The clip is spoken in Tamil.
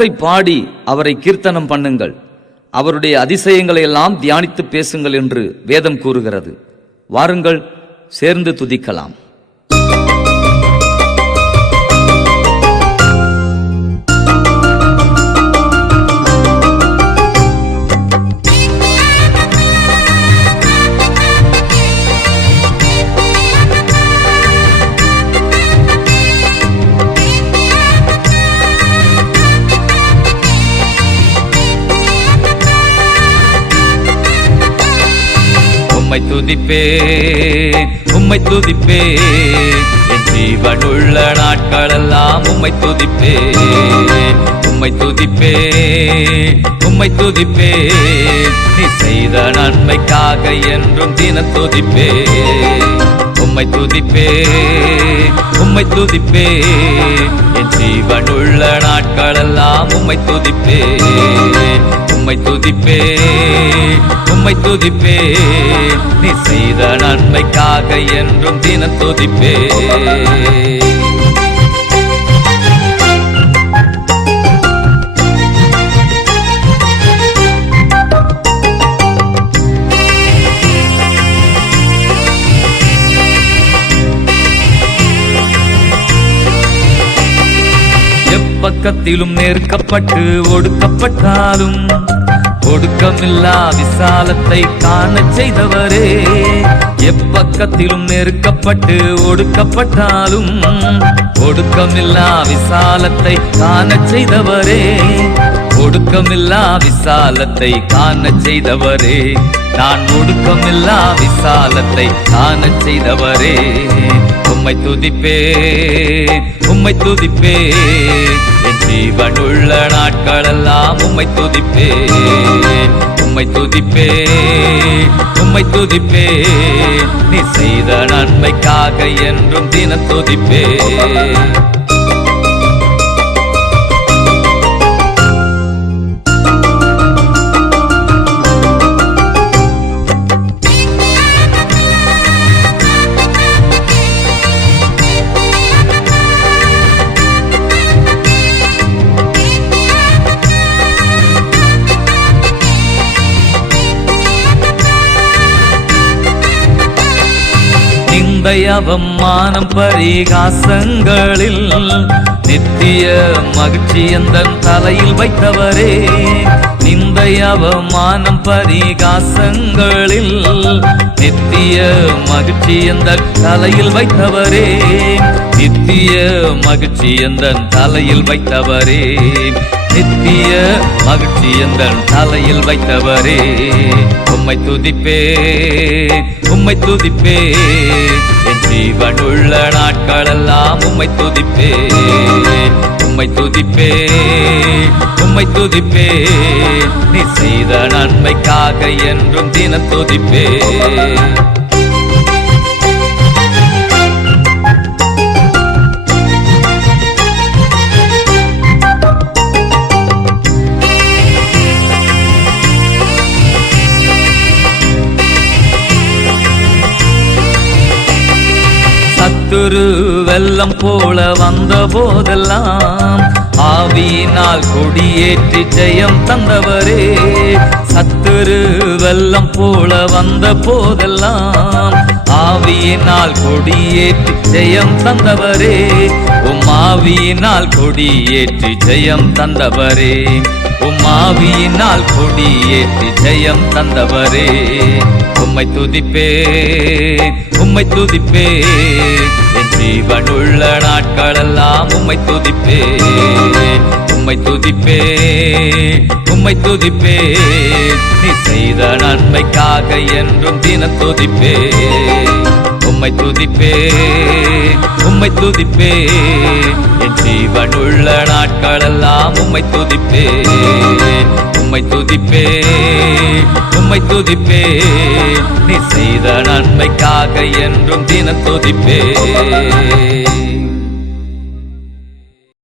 கர்த்தரை பாடி அவரை கீர்த்தனம் பண்ணுங்கள், அவருடைய அதிசயங்களை எல்லாம் தியானித்து பேசுங்கள் என்று வேதம் கூறுகிறது. வாருங்கள், சேர்ந்து துதிக்கலாம். உம்மை துதிப்பே, உம்மை துதிப்பே, என் ஜீவனுள்ள நாட்களெல்லாம் உம்மை துதிப்பே, உம்மை துதிப்பே, உம்மை துதிப்பே, நீ செய்த நன்மைக்காக என்றும் தினம் துதிப்பே, உம்மை துதிப்பே, உம்மை துதிப்பே, என் ஜீவனுள்ள நாட்களெல்லாம் உம்மை துதிப்பே, உம்மை துதிப்பே, உம்மை துதிப்பே, நீ செய்த நன்மைக்காக என்றும் தினம் துதிப்பே. எப்பக்கத்திலும் நெருக்கப்பட்டு ஒடுக்கப்பட்டாலும் ஒடுக்கமில்லா விசாலத்தை காண செய்தவரே, எப்பக்கத்திலும் நெருக்கப்பட்டு ஒடுக்கப்பட்டாலும் ஒடுக்கமில்லா விசாலத்தை காண செய்தவரே, ஒடுக்கமில்லா விசாலத்தை காண செய்தவரே, நான் ஒடுக்கமில்லா விசாலத்தை காண செய்தவரே. உம்மை துதிப்பே, உம்மை துதிப்பே, என் ஜீவனுள்ள நாட்களெல்லாம் உம்மை துதிப்பே, உம்மை துதிப்பே, உம்மை துதிப்பே, நீ செய்த நன்மைக்காக என்றும் தினம் துதிப்பே. அவமானம் பரிகாசங்களில் நித்திய மகிழ்ச்சி எந்தன் தலையில் வைத்தவரே, நிந்தை அவமானம் பரிகாசங்களில் நித்திய மகிழ்ச்சி எந்தன் தலையில் வைத்தவரே, நித்திய மகிழ்ச்சி எந்தன் தலையில் வைத்தவரே, நித்திய மகிழ்ச்சி எந்தன் தலையில் வைத்தவரே. உம்மை துதிப்பே, உம்மை துதிப்பே, என் ஜீவனுள்ள நாட்களெல்லாம் உம்மை துதிப்பே, உம்மை துதிப்பே, உம்மை துதிப்பே, நீ செய்த நன்மைக்காக என்றும் தினம் துதிப்பே. சத்துரு வெள்ளம் போல வந்த போதெல்லாம் ஆவியினால் கொடியேற்றி ஜெயம் தந்தவரே, சத்துரு வெள்ளம் போல வந்த போதெல்லாம் ஆவியினால் கொடியேற்றி ஜெயம் தந்தவரே, உம் ஆவியினால் கொடியேற்றி ஜெயம் தந்தவரே, உம் ஆவியினால் கொடியேற்றி ஜெயம் தந்தவரே. உம்மை துதிப்பே, உம்மை துதிப்பே, என் ஜீவனுள்ள நாட்களெல்லாம் உம்மை துதிப்பே, உம்மை துதிப்பே, உம்மை துதிப்பே, நீ செய்த நன்மைக்காக என்றும் தினம் துதிப்பே, உம்மை துதிப்பே, உம்மை துதிப்பே, என் ஜீவனுள்ள நாட்களெல்லாம் உம்மை துதிப்பே, உம்மை துதிப்பே, உம்மை துதிப்பே, நீ செய்த நன்மைக்காக என்றும் தினம் துதிப்பே.